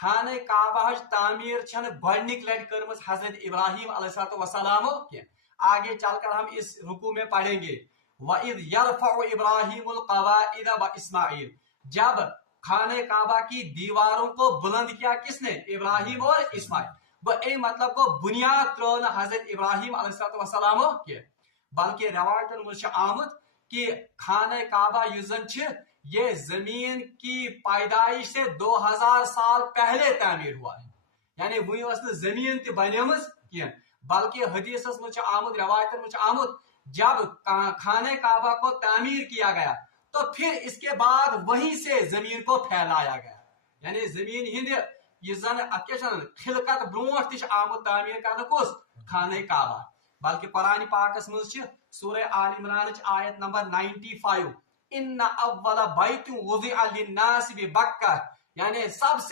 खाने काबा तामीर छन गॉडनिक लट करमस हजरत इब्राहिम अलैहिस्सलाम के। आगे चलकर हम इस रुकू में पढ़ेंगे वइद यरफउ इब्राहिमुल कवाइद व इस्माइल, जब खाने काबा की दीवारों को बुलंद किया किसने? इब्राहिम और इस्माइल। वो मतलब को बुनियाद त्रोन हजरत इब्राहिम अलैहिस्सलाम के। बल्कि रवायतन मुझ आमद कि खाने काबा युजन ये जमीन की पैदाइश से 2000 साल पहले तामीर हुआ है, यानी वही जमीन त बनेमज कह, बल्कि हदीस आमद रवायतन आमद जब खाने काबा को तामीर किया गया तो फिर इसके बाद वहीं से जमीन को फैलाया गया, यानी जमीन हिंद खिलकत ब्रोट त आमद तामीर कर कुस खाने काबा। बल्कि कुरान पाकस मज सूरह आल इमरान आयत नंबर 95 इन्ना अव्वल बैतु वुज़िअ लिन्नास बिबक्का, यानी सबसे